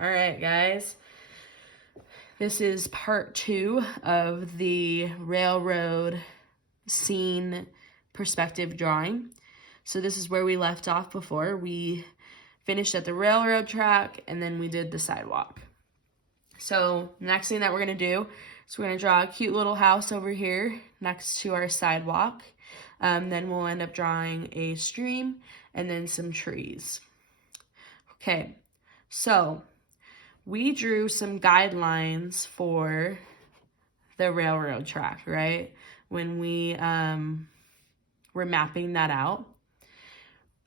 All right, guys. This is part 2 of the railroad scene perspective drawing. So this is where we left off before. We finished at the railroad track and then we did the sidewalk. So next thing that we're going to do is we're going to draw a cute little house over here next to our sidewalk. Then we'll end up drawing a stream and then some trees. Okay, so we drew some guidelines for the railroad track, right? When we were mapping that out.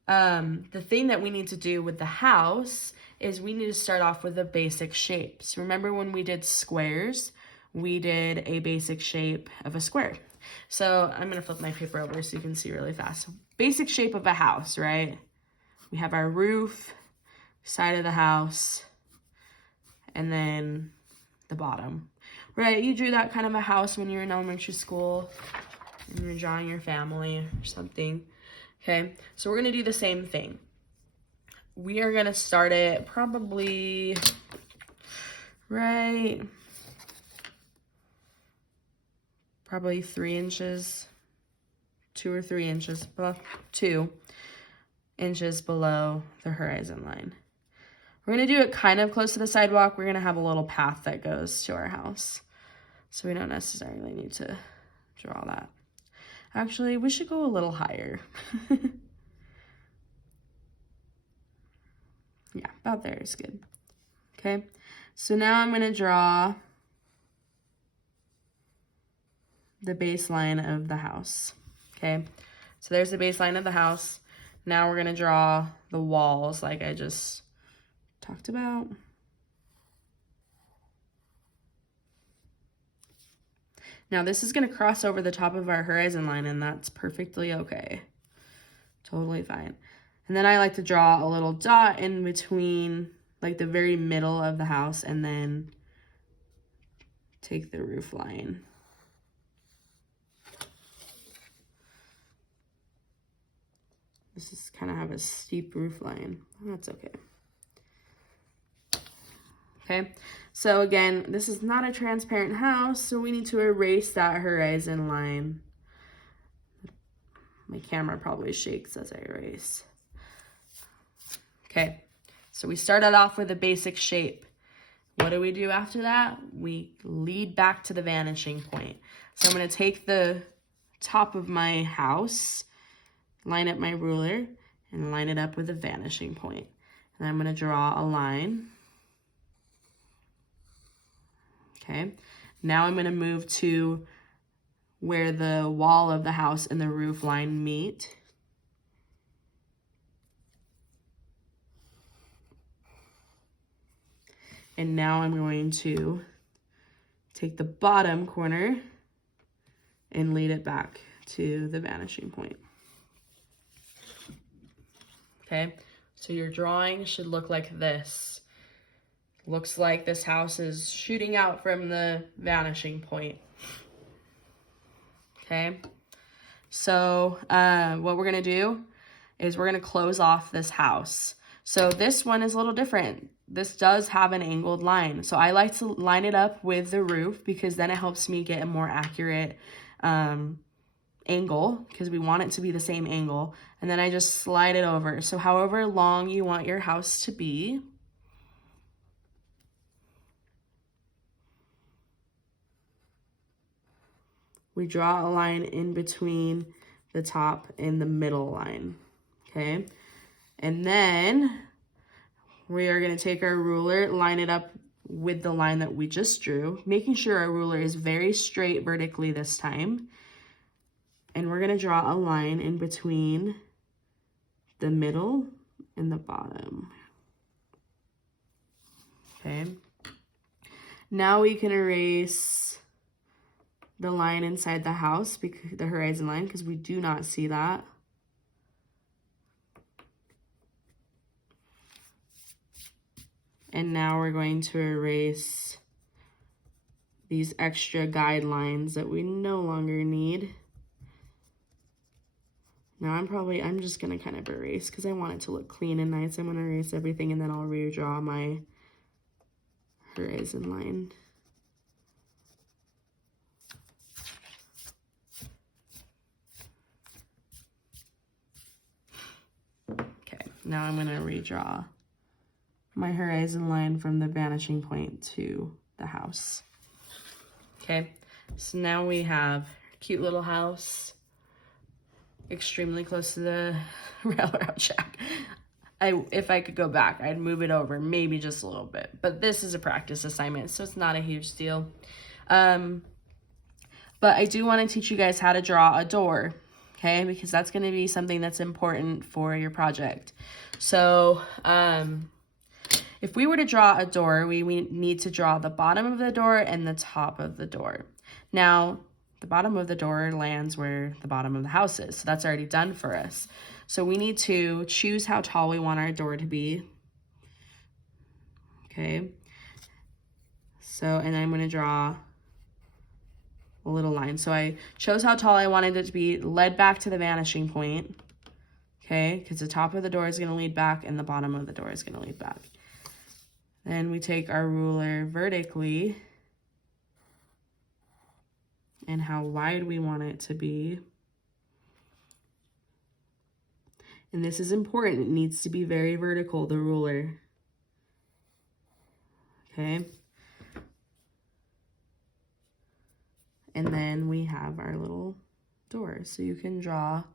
The thing that we need to do with the house is we need to start off with the basic shapes. Remember when we did squares, we did a basic shape of a square. So I'm gonna flip my paper over so you can see really fast. Basic shape of a house, right? We have our roof, side of the house, and then the bottom, right? You drew that kind of a house when you were in elementary school and you're drawing your family or something. Okay, so we're gonna do the same thing. We are gonna start it probably probably 3 inches, 2 or 3 inches, 2 inches below the horizon line. We're gonna do it kind of close to the sidewalk. We're gonna have a little path that goes to our house. So we don't necessarily need to draw that. Actually, we should go a little higher. Yeah, about there is good. Okay, so now I'm gonna draw the baseline of the house. Okay, so there's the baseline of the house. Now we're gonna draw the walls like I just talked about. Now this is gonna cross over the top of our horizon line and that's perfectly okay. Totally fine. And then I like to draw a little dot in between, like the very middle of the house, and then take the roof line. This is kind of have a steep roof line. That's okay. Okay, so again, this is not a transparent house, so we need to erase that horizon line. My camera probably shakes as I erase. Okay, so we started off with a basic shape. What do we do after that? We lead back to the vanishing point. So I'm gonna take the top of my house, line up my ruler, and line it up with the vanishing point. And I'm gonna draw a line. Okay, now I'm gonna move to where the wall of the house and the roof line meet. And now I'm going to take the bottom corner and lead it back to the vanishing point. Okay, so your drawing should look like this. Looks like this house is shooting out from the vanishing point. Okay, so what we're gonna do is we're gonna close off this house. So this one is a little different. This does have an angled line. So I like to line it up with the roof because then it helps me get a more accurate angle because we want it to be the same angle. And then I just slide it over. So however long you want your house to be, we draw a line in between the top and the middle line, okay? And then we are gonna take our ruler, line it up with the line that we just drew, making sure our ruler is very straight vertically this time. And we're gonna draw a line in between the middle and the bottom, okay? Now we can erase the line inside the house, the horizon line, because we do not see that. And now we're going to erase these extra guidelines that we no longer need. Now I'm just gonna kind of erase because I want it to look clean and nice. I'm gonna erase everything and then I'll redraw my horizon line. Okay, now I'm gonna redraw my horizon line from the vanishing point to the house. Okay, so now we have a cute little house, extremely close to the railroad shack. If I could go back, I'd move it over, maybe just a little bit. But this is a practice assignment, so it's not a huge deal. But I do want to teach you guys how to draw a door, okay? Because that's going to be something that's important for your project. So, if we were to draw a door, we need to draw the bottom of the door and the top of the door. Now, the bottom of the door lands where the bottom of the house is, so that's already done for us. So we need to choose how tall we want our door to be. Okay. So, and I'm going to draw a little line. So I chose how tall I wanted it to be, led back to the vanishing point. Okay, because the top of the door is going to lead back and the bottom of the door is going to lead back. Then we take our ruler vertically and how wide we want it to be. And this is important. It needs to be very vertical, the ruler. Okay. And then we have our little door. So you can draw a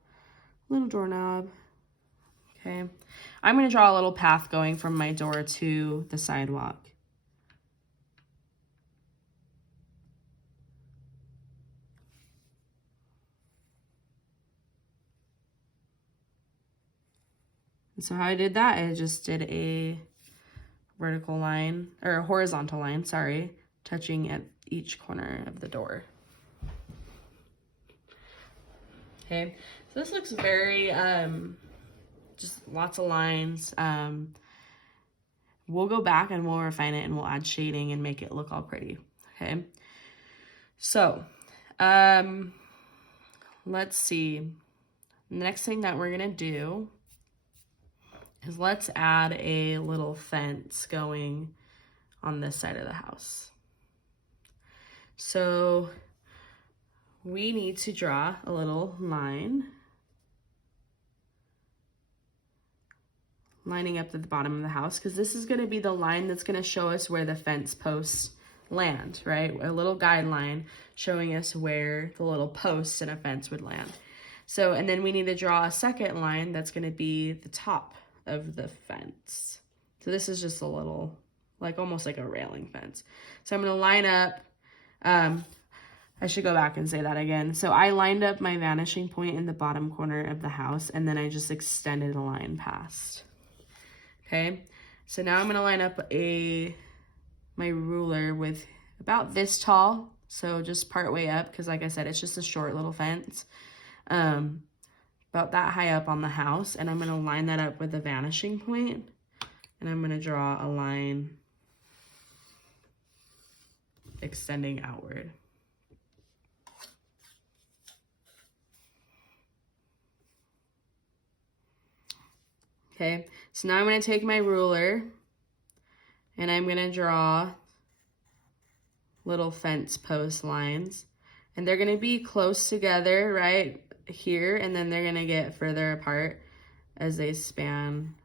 little doorknob. Okay. I'm going to draw a little path going from my door to the sidewalk. And so how I did that, I just did a vertical line, or a horizontal line, sorry, touching at each corner of the door. Okay, so this looks very, just lots of lines. We'll go back and we'll refine it and we'll add shading and make it look all pretty, okay? So, let's see. The next thing that we're gonna do is let's add a little fence going on this side of the house. So we need to draw a little line lining up at the bottom of the house, because this is going to be the line that's going to show us where the fence posts land, right? A little guideline showing us where the little posts in a fence would land. So, and then we need to draw a second line that's going to be the top of the fence. So this is just a little, like almost like a railing fence. So I'm going to line up, I should go back and say that again. So I lined up my vanishing point in the bottom corner of the house, and then I just extended a line past. Okay, so now I'm going to line up my ruler with about this tall, so just part way up, because like I said, it's just a short little fence, about that high up on the house, and I'm going to line that up with the vanishing point, and I'm going to draw a line extending outward. Okay, so now I'm going to take my ruler and I'm going to draw little fence post lines, and they're going to be close together right here, and then they're going to get further apart as they span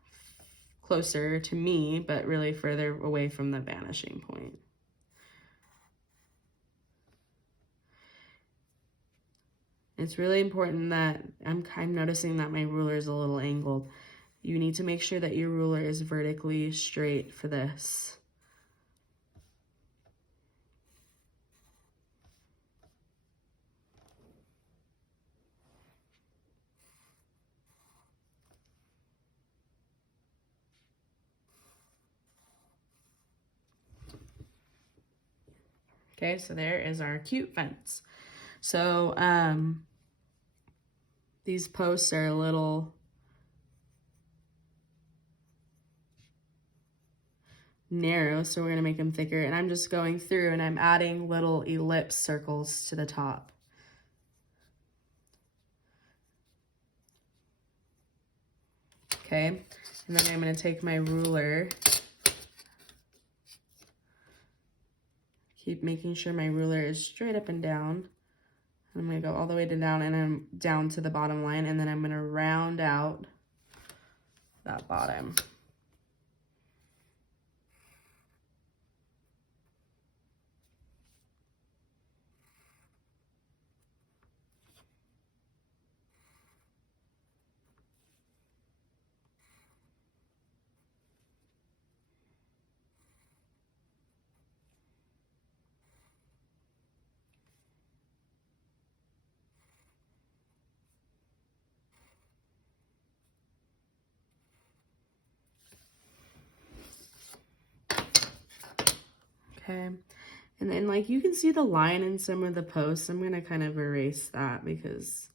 closer to me, but really further away from the vanishing point. It's really important that I'm noticing that my ruler is a little angled. You need to make sure that your ruler is vertically straight for this. Okay, so there is our cute fence. So these posts are a little narrow, so we're going to make them thicker, and I'm just going through and I'm adding little ellipse circles to the top. Okay, and then I'm going to take my ruler Keep making sure my ruler is straight up and down. I'm going to go all the way to down, and I'm down to the bottom line, and then I'm going to round out that bottom. Okay, and then like you can see the line in some of the posts. I'm gonna kind of erase that because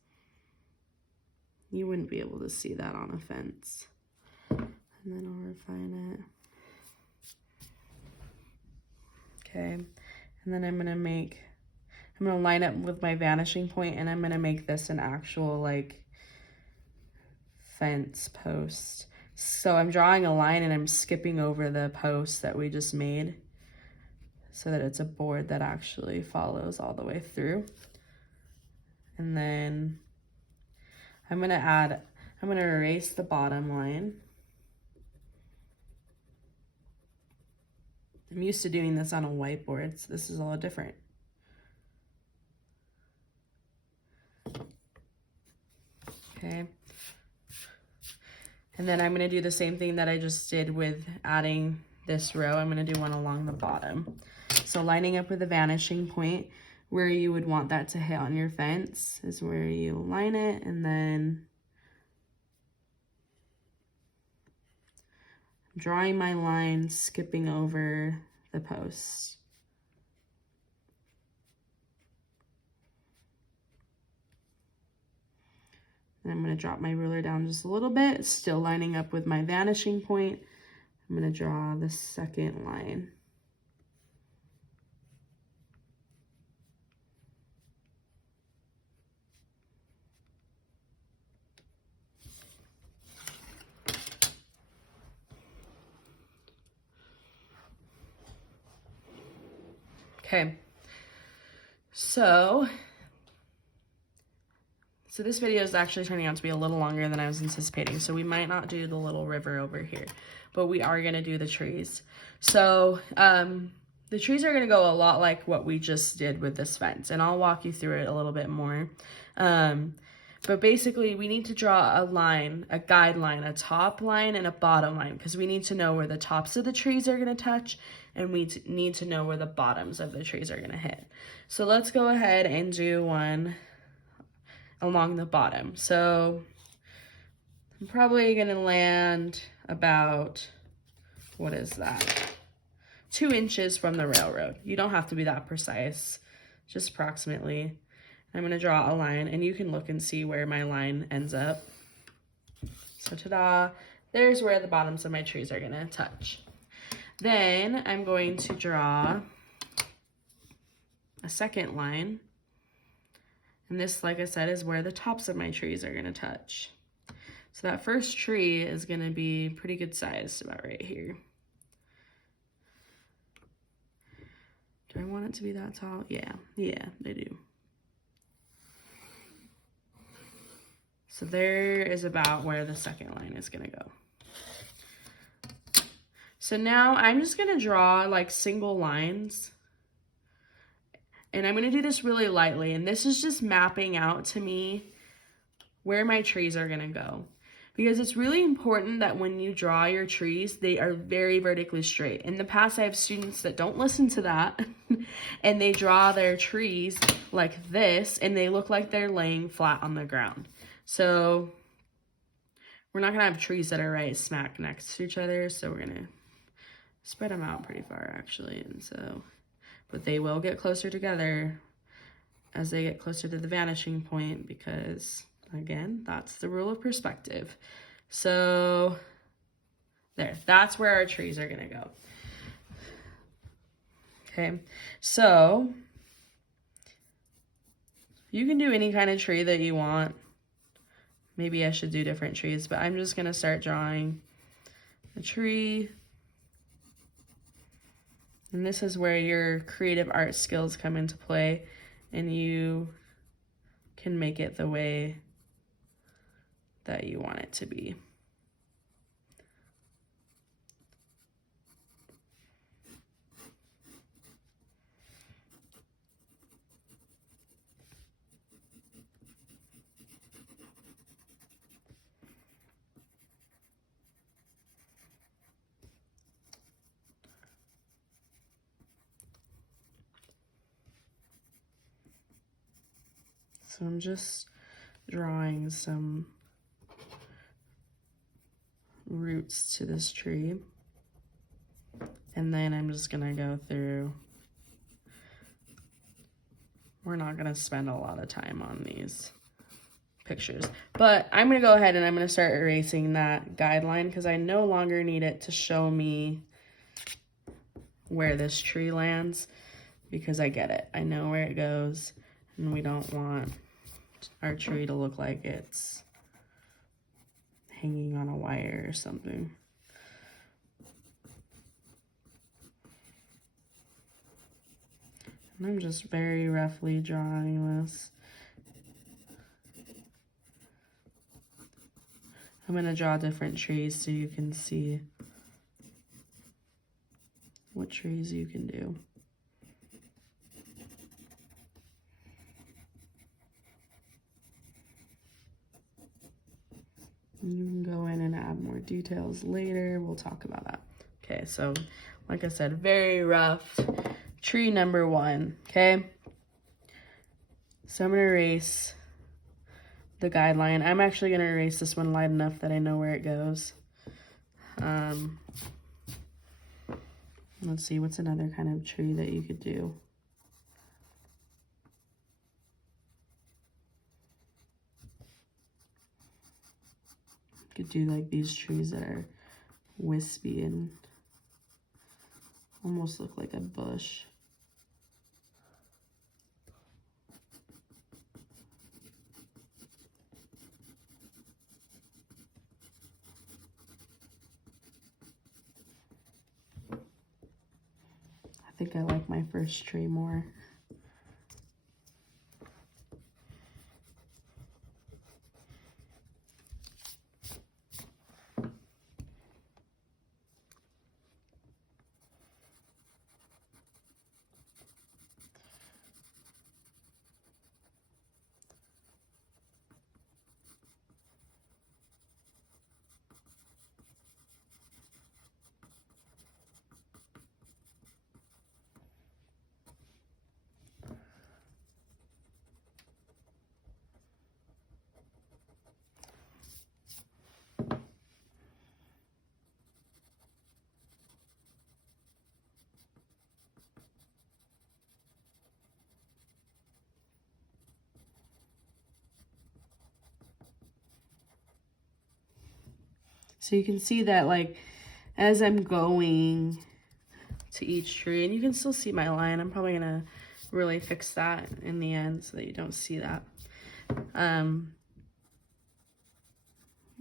you wouldn't be able to see that on a fence. And then I'll refine it. Okay, and then I'm gonna line up with my vanishing point, and I'm gonna make this an actual like fence post. So I'm drawing a line and I'm skipping over the post that we just made, so that it's a board that actually follows all the way through. And then I'm gonna erase the bottom line. I'm used to doing this on a whiteboard, so this is a little different. Okay. And then I'm gonna do the same thing that I just did with adding this row. I'm gonna do one along the bottom. So lining up with the vanishing point, where you would want that to hit on your fence is where you line it, and then drawing my line, skipping over the post. And I'm going to drop my ruler down just a little bit, still lining up with my vanishing point. I'm going to draw the second line. Okay, so this video is actually turning out to be a little longer than I was anticipating, so we might not do the little river over here, but we are going to do the trees. So the trees are going to go a lot like what we just did with this fence, and I'll walk you through it a little bit more. But basically, we need to draw a line, a guideline, a top line, and a bottom line, because we need to know where the tops of the trees are going to touch, and we need to know where the bottoms of the trees are going to hit. So let's go ahead and do one along the bottom. So I'm probably going to land about, what is that? 2 inches from the railroad. You don't have to be that precise, just approximately. I'm going to draw a line, and you can look and see where my line ends up. So ta-da, there's where the bottoms of my trees are going to touch. Then I'm going to draw a second line. And this, like I said, is where the tops of my trees are going to touch. So that first tree is going to be pretty good size, about right here. Do I want it to be that tall? Yeah, they do. So there is about where the second line is going to go. So now I'm just going to draw like single lines. And I'm going to do this really lightly. And this is just mapping out to me where my trees are going to go. Because it's really important that when you draw your trees, they are very vertically straight. In the past, I have students that don't listen to that. And they draw their trees like this. And they look like they're laying flat on the ground. So we're not going to have trees that are right smack next to each other. So we're going to spread them out pretty far, actually. And so, but they will get closer together as they get closer to the vanishing point, because again, that's the rule of perspective. So there, that's where our trees are going to go. Okay, so you can do any kind of tree that you want. Maybe I should do different trees, but I'm just going to start drawing a tree. And this is where your creative art skills come into play, and you can make it the way that you want it to be. So I'm just drawing some roots to this tree. And then I'm just gonna go through. We're not gonna spend a lot of time on these pictures, but I'm gonna go ahead and I'm gonna start erasing that guideline because I no longer need it to show me where this tree lands, because I get it. I know where it goes, and we don't want our tree to look like it's hanging on a wire or something. And I'm just very roughly drawing this. I'm gonna draw different trees so you can see what trees you can do. You can go in and add more details later. We'll talk about that. Okay, so like I said, very rough. Tree number 1, okay? So I'm gonna erase the guideline. I'm actually gonna erase this one light enough that I know where it goes. Let's see, what's another kind of tree that you could do? You could do like these trees that are wispy and almost look like a bush. I think I like my first tree more. So you can see that, like, as I'm going to each tree, and you can still see my line. I'm probably gonna really fix that in the end so that you don't see that.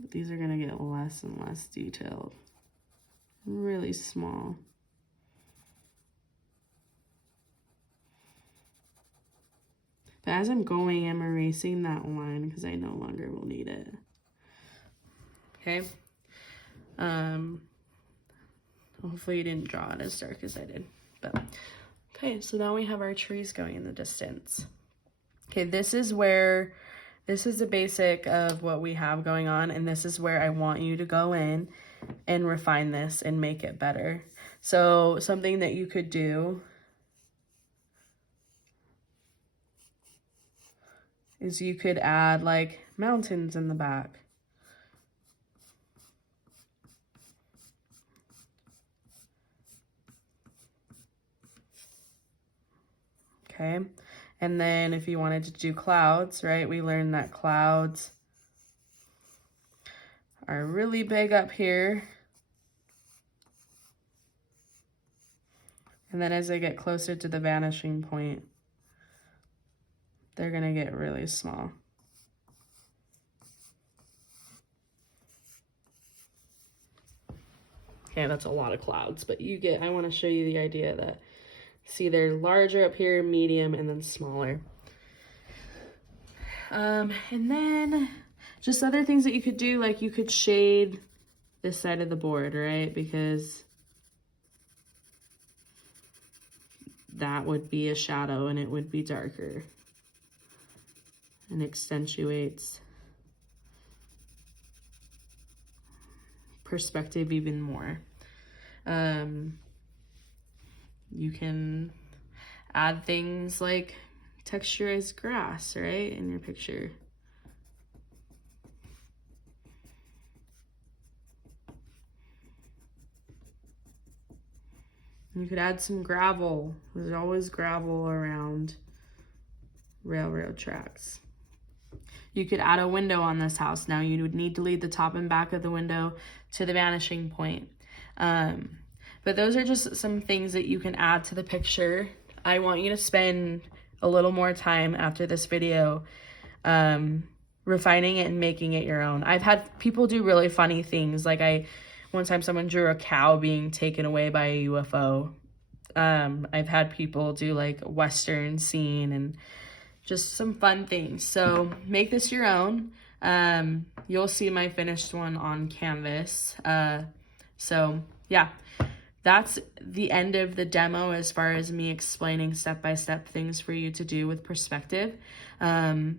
These are gonna get less and less detailed, really small. But as I'm going, I'm erasing that line because I no longer will need it. Okay. Hopefully you didn't draw it as dark as I did, but okay, so now we have our trees going in the distance. Okay, this is the basic of what we have going on, and this is where I want you to go in and refine this and make it better. So something that you could do is you could add like mountains in the back. Okay, and then if you wanted to do clouds, right, we learned that clouds are really big up here. And then as they get closer to the vanishing point, they're gonna get really small. Okay, that's a lot of clouds, but you get, I want to show you the idea that, see, they're larger up here, medium, and then smaller. And then just other things that you could do, like you could shade this side of the board, right? Because that would be a shadow and it would be darker and accentuates perspective even more. You can add things like texturized grass, right, in your picture. You could add some gravel. There's always gravel around railroad tracks. You could add a window on this house. Now you would need to lead the top and back of the window to the vanishing point. But those are just some things that you can add to the picture. I want you to spend a little more time after this video refining it and making it your own. I've had people do really funny things. Like one time someone drew a cow being taken away by a UFO. I've had people do like a Western scene and just some fun things. So make this your own. You'll see my finished one on Canvas. So yeah, that's the end of the demo as far as me explaining step-by-step things for you to do with perspective. But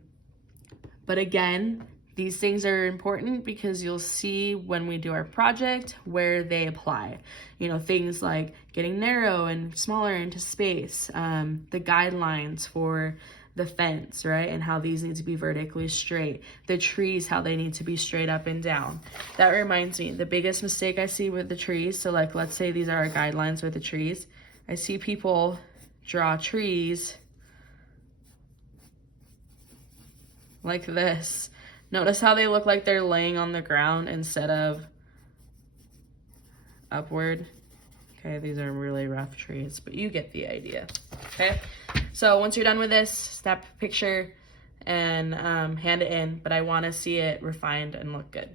again, these things are important because you'll see when we do our project where they apply. You know, things like getting narrow and smaller into space, the guidelines for the fence, right? And how these need to be vertically straight. The trees, how they need to be straight up and down. That reminds me, the biggest mistake I see with the trees, so like let's say these are our guidelines with the trees. I see people draw trees like this. Notice how they look like they're laying on the ground instead of upward. Okay, these are really rough trees, but you get the idea, okay? So once you're done with this, snap a picture and hand it in, but I wanna see it refined and look good.